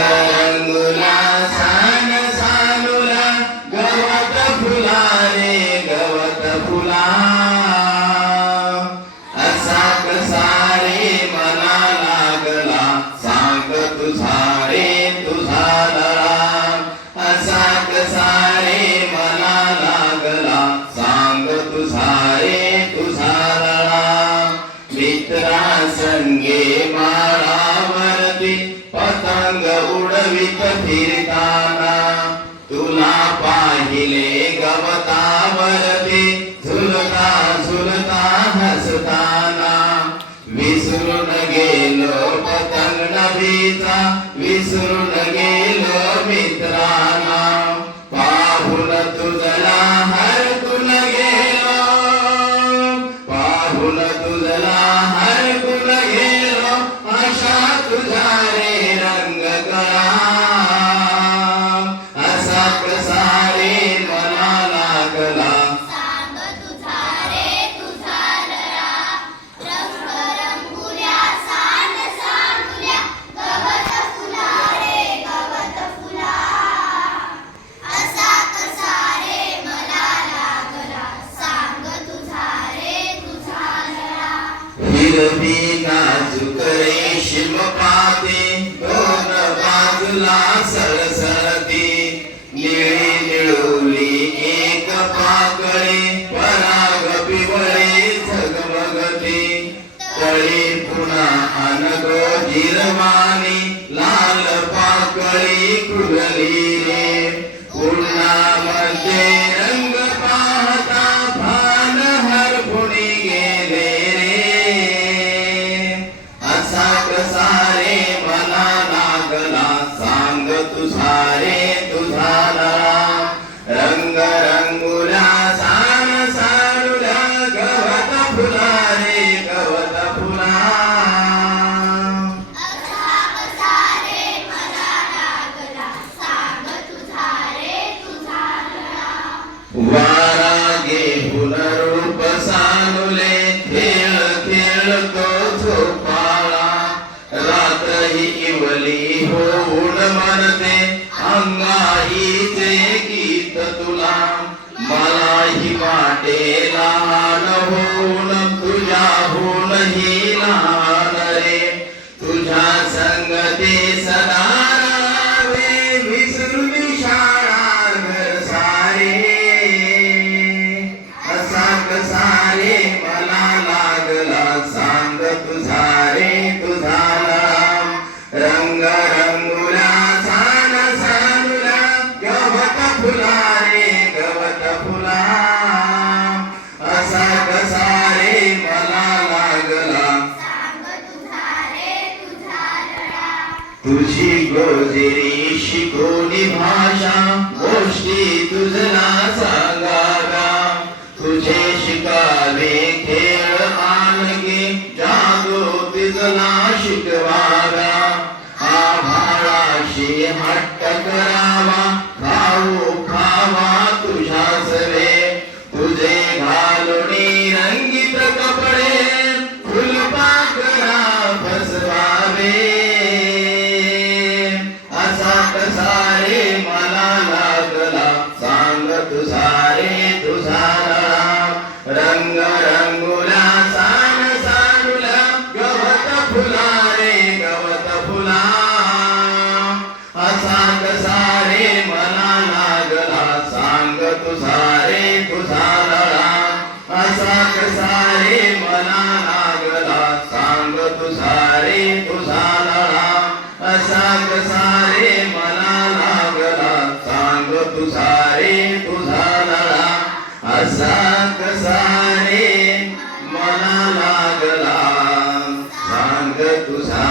रंगुला San सानुला गवत फुला रे गवत फुला असा कसा रे मला लागला सांग तुझा रे तुझा लळा असा कसा रे मला लागला सांग तुझा रे तुझा लळा मित्रा संगे माळावरती पतंग उडवीत फिरताना तुला पाहिले गवतावरती झुलता झुलता हसताना विसरून गेलो पतंग नभीचा विसरून गेलो मित्रांना पाहून तुझला हरकून गेलो पाहून तुझला हरकून गेलो अशा तुझा रे रंग कळा असा कसा रे मला लागला सांग तुझा रे तुझा लळा रंग रंगुल्या सान सानुल्या गवत फुला रे गवत फुला असा कसा रे मला लागला सांग तुझा रे तुझा लळा हिरवी नाजूक रेशीम पाते दोन बाजूला सळसळती निळी निळवली एक पाकळी पराग पिवळे झगमगती तळी पुन्हा अनगो जिरवाणी लाल पाकळी खुलली रे पुन्हा मध्ये रंग पाहता भान हरपुणी गेले रे असा कसा रे मला लागला सांग तुझा रे तुझा लळा रंग रंगुला सान सानुला गवत फुला रे गवत फुला असा कसा रे मला लागला सांग तुझा रे तुझा लळा वारा घेऊन रूप सानुले खेळ खेळतो झोपाळा रात्र ही इवली होऊन म्हणते अंगाईचे गीत तुला मलाही वाटे लहान होऊन तुझ्याहून ही लहान रे तुझ्या संगती सदा राहावे विसरून शाळा घर सारे असा कसा रे मला लागला सांग तुझा रे तुझा लळा रंग रंगुला सान सानुला गवत फुला रे गवत फुला असा कसा रे मला लागला सांग तुझा रे तुझा लळा तुझी गोजिरी शिकवणी भाषा गोष्टी तुझला सांगाव्या तुझे शिकावे खेळ आणखी जादू तुझला शिकवाव्या आभाळाशी हट्ट करावा खाऊ खावा तुझ्याच रे तुझे घालुनी रंगीत कपडे फुलपाखरा फसवावे असा कसा रे मला लागला सांग तुझा रे तुझा लळा रंग रंगुला सान सानुला गवत फुला रे गवत फुला असा कसा रे मला लागला सांग तुझा रे तुझा लळा असा कसा रे मला लागला सांग तुझा रे तुझा लळा असा कसा रे मला लागला सांग तुझा रे तुझा लळा असा कसा रे मला लागला सांग तुझा